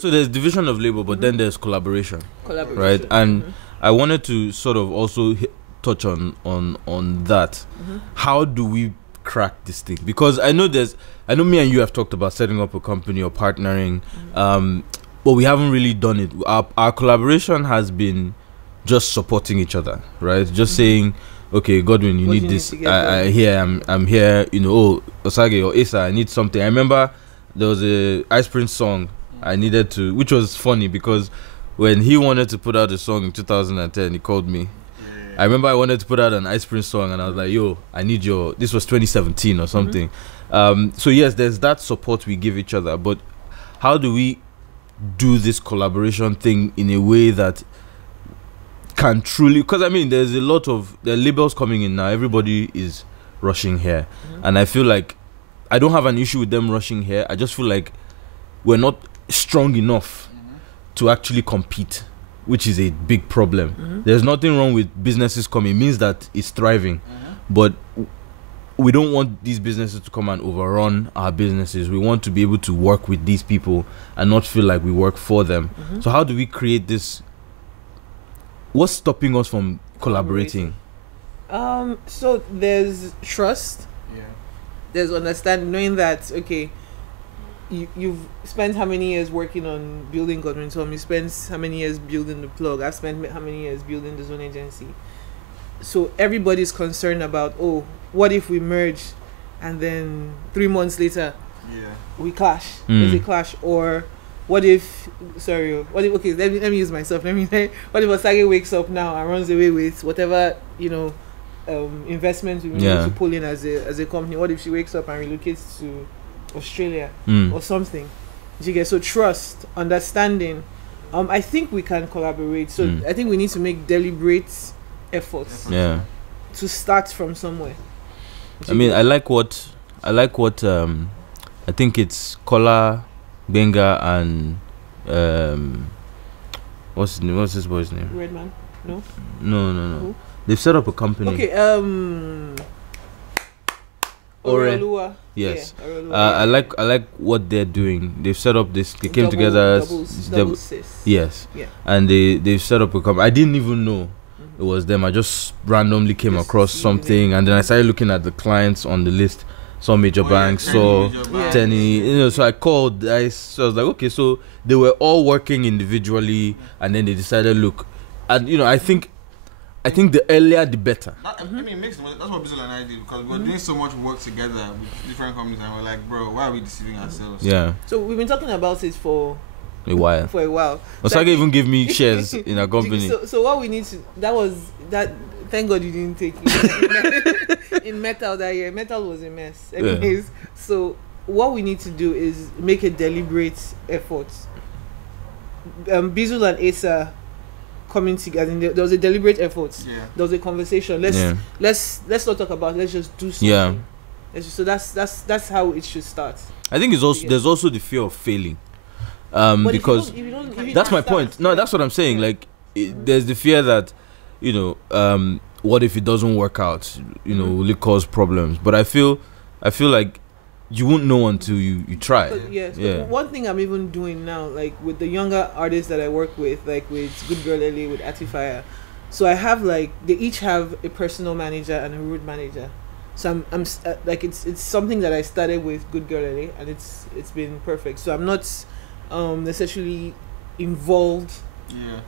So there's division of labor, but then there's collaboration. Right? And I wanted to sort of also touch on that. How do we crack this thing? Because I know me and you have talked about setting up a company or partnering, but we haven't really done it. Our collaboration has been just supporting each other, right? Just saying, okay, Godwin, you need this. I'm here. Oh, Osagie or Asa, I need something. I remember there was a Ice Prince song I needed to, which was funny because when he wanted to put out a song in 2010, he called me. I remember I wanted to put out an Ice Prince song and I was like, yo, I need this was 2017 or something. So yes, there's that support we give each other, but how do we do this collaboration thing in a way that can truly, because I mean, there are labels coming in now, everybody is rushing here. And I feel like I don't have an issue with them rushing here. I just feel like we're not strong enough to actually compete, which is a big problem. There's nothing wrong with businesses coming. It means that it's thriving. But we don't want these businesses to come and overrun our businesses. We want to be able to work with these people and not feel like we work for them. So how do we create this? What's stopping us from collaborating? So there's trust. There's understanding, knowing that, okay, you've spent how many years working on building Godwin's Home? You spent how many years building the plug? I've spent how many years building the zone agency? So everybody's concerned about, oh, what if we merge and then 3 months later we clash? There's a clash. Or what if, okay, let me use myself. Let me say, what if Osagie wakes up now and runs away with whatever, investments we need to pull in as a company? What if she wakes up and relocates to Australia or something? So trust, understanding. I think we can collaborate. So I think we need to make deliberate efforts to start from somewhere. I mean, I like what I think it's Kola, Benga, and what's this boy's name? Redman? No. Who? They've set up a company. Okay. Orelua. Yes. Yeah, Orelua, I like what they're doing. They've set up this. They came together as double sis. Yes. Yeah. And they've set up a company. I didn't even know it was them. I just randomly came across something, and then I started looking at the clients on the list. Saw major banks, saw Tenny, so I called. So I was like, okay, so they were all working individually, and then they decided, look, and I think the earlier the better. I mean, it makes sense. That's what Bizzle and I did, because we're doing so much work together with different companies, and we're like, bro, why are we deceiving ourselves? Yeah. So we've been talking about it for a while. Osagie even give me shares in a company. So what we need to, that. Thank God you didn't take it in metal that year. Metal was a mess. Anyways, so what we need to do is make a deliberate effort. Bizzle and Asa coming together. There was a deliberate effort. There was a conversation. Let's not talk about it. Let's just do something. So that's how it should start. I think it's also there's also the fear of failing. Because that's my point. No, that's what I'm saying. Like there's the fear that what if it doesn't work out? Will it cause problems? But I feel like you won't know until you try. One thing I'm even doing now, like with the younger artists that I work with, like with Good Girl Ellie, with Atifire. So I have they each have a personal manager and a road manager. So I'm like it's something that I started with Good Girl Ellie, and it's been perfect. So I'm not necessarily involved.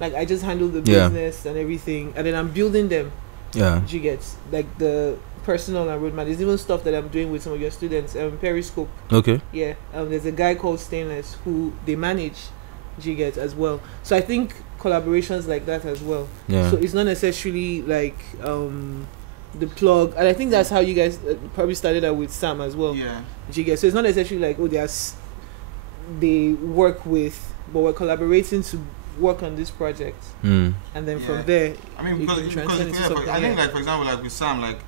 Like I just handle the business and everything, and then I'm building them. You get like the personal and roadmap. There's even stuff that I'm doing with some of your students. Periscope. Okay. Yeah. There's a guy called Stainless who they manage. You get as well. So I think collaborations like that as well. So it's not necessarily like the plug, and I think that's how you guys probably started out with Sam as well. You get. So it's not necessarily like they work with, but we're collaborating to work on this project, and then from there, I mean, because I think like for example, like with Sam, like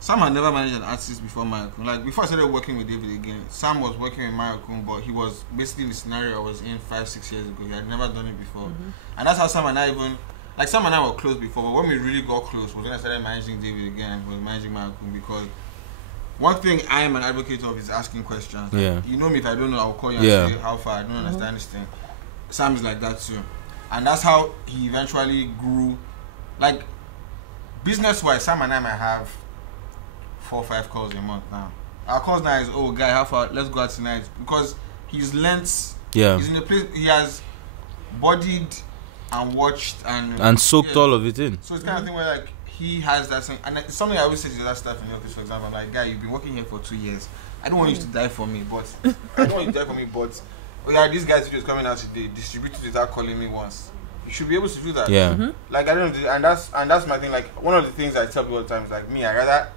Sam had never managed an artist before Mayakun. Like before I started working with David again, Sam was working with Mayakun, but he was basically the scenario I was in 5-6 years ago. He had never done it before, and that's how Sam and I Sam and I were close before. But when we really got close was when I started managing David again. Was managing Mayakun, because one thing I am an advocate of is asking questions. Like, you know me, if I don't know, I'll call you and say how far. I don't understand this thing. Sam is like that too, and that's how he eventually grew. Like business-wise, Sam and I might have 4 or 5 calls a month now. Our calls now is, oh guy, how far? Let's go out tonight, because he's learnt. Yeah. He's in a place. He has bodied and watched and soaked all of it in. So it's kind of thing where like he has that thing, and it's something I always say to the other staff in the office. For example, I'm like, guy, you've been working here for 2 years. I don't want you to die for me, but oh yeah, this guy's video is coming out today. Distribute it without calling me once. You should be able to do that. Yeah. Like I don't know, and that's my thing. Like one of the things I tell people all the time is like me. I rather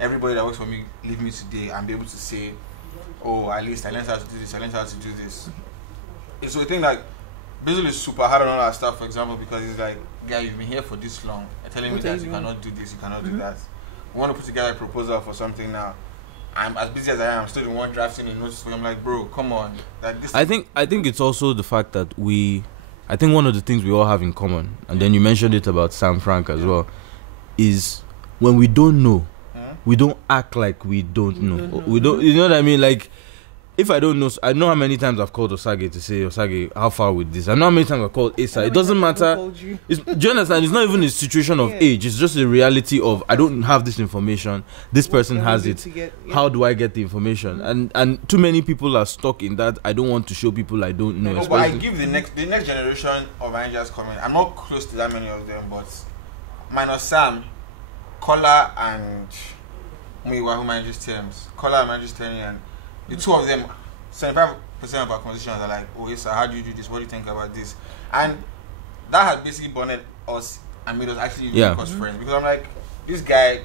everybody that works for me leave me today and be able to say, oh, at least I learned how to do this. I learned how to do this. It's so a thing like Basil is super hard on all our stuff, for example, because he's like, guy, you've been here for this long and telling me that you cannot do this, you cannot do that. We want to put together a proposal for something now. I'm as busy as I am. I'm still the one drafting a notice for you. I'm like, bro, come on. Like this. I think it's also the fact that I think one of the things we all have in common, and then you mentioned it about Sam Frank as well, is when we don't know, we don't act like we don't know. We don't. You know what I mean? Like, if I don't know, I know how many times I've called Osagie to say, Osagie, how far with this? I know how many times I've called Asa. It doesn't matter. Do you understand? It's not even a situation of age. It's just a reality of, I don't have this information. This person has it. How do I get the information? And too many people are stuck in that. I don't want to show people I don't know. No, but I give the next generation of managers coming. I'm not close to that many of them, but minus Sam, Kola and Muiwa, who manages teams. Kola manages teams, and the two of them, 75% of our conversations are like, oh yes, sir, how do you do this? What do you think about this? And that has basically bonded us and made us actually make us friends. Because I'm like, this guy,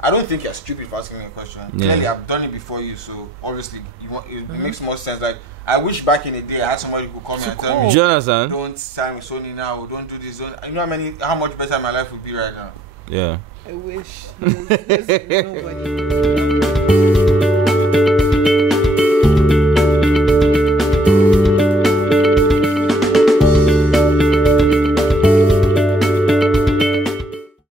I don't think you're stupid for asking me a question. Clearly, I've done it before you, so obviously it makes more sense. Like, I wish back in the day I had somebody who could come and tell me, Jonathan, don't sign with Sony now, don't do this. You know how much better my life would be right now. Yeah. I wish. There's nobody.